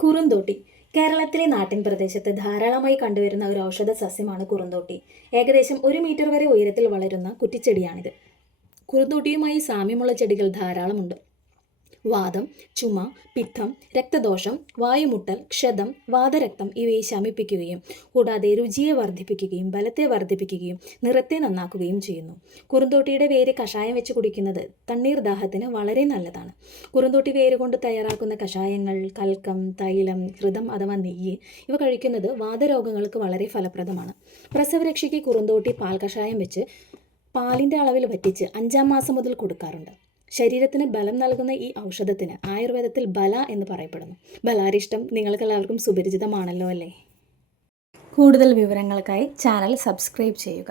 കുറുന്തോട്ടി കേരളത്തിലെ നാട്ടിൻ പ്രദേശത്ത് ധാരാളമായി കണ്ടുവരുന്ന ഒരു ഔഷധ സസ്യമാണ് കുറുന്തോട്ടി. ഏകദേശം 1 മീറ്റർ വരെ ഉയരത്തിൽ വളരുന്ന കുറ്റിച്ചെടിയാണിത്. കുറുന്തോട്ടിയുമായി സാമ്യമുള്ള ചെടികൾ ധാരാളമുണ്ട്. വാദം, ചുമ, പിത്തം, രക്തദോഷം, വായുമുട്ടൽ, ക്ഷതം, വാതരക്തം ഇവയെ ശമിപ്പിക്കുകയും കൂടാതെ രുചിയെ വർദ്ധിപ്പിക്കുകയും ബലത്തെ വർദ്ധിപ്പിക്കുകയും നിറത്തെ നന്നാക്കുകയും ചെയ്യുന്നു. കുറുന്തോട്ടിയുടെ വേര് കഷായം വെച്ച് കുടിക്കുന്നത് തണ്ണീർദാഹത്തിന് വളരെ നല്ലതാണ്. കുറുന്തോട്ടി വേര് കൊണ്ട് തയ്യാറാക്കുന്ന കഷായങ്ങൾ, കൽക്കം, തൈലം, ഘൃതം അഥവാ നെയ്യ് ഇവ കഴിക്കുന്നത് വാതരോഗങ്ങൾക്ക് വളരെ ഫലപ്രദമാണ്. പ്രസവരക്ഷയ്ക്ക് കുറുന്തോട്ടി പാൽ കഷായം വെച്ച് പാലിൻ്റെ അളവിൽ വറ്റിച്ച് 5-ാം മാസം മുതൽ കൊടുക്കാറുണ്ട്. ശരീരത്തിന് ബലം നൽകുന്ന ഈ ഔഷധത്തിന് ആയുർവേദത്തിൽ ബല എന്ന് പറയപ്പെടുന്നു. ബലാരിഷ്ടം നിങ്ങൾക്കെല്ലാവർക്കും സുപരിചിതമാണല്ലോ അല്ലേ? കൂടുതൽ വിവരങ്ങൾക്കായി ചാനൽ സബ്സ്ക്രൈബ് ചെയ്യുക.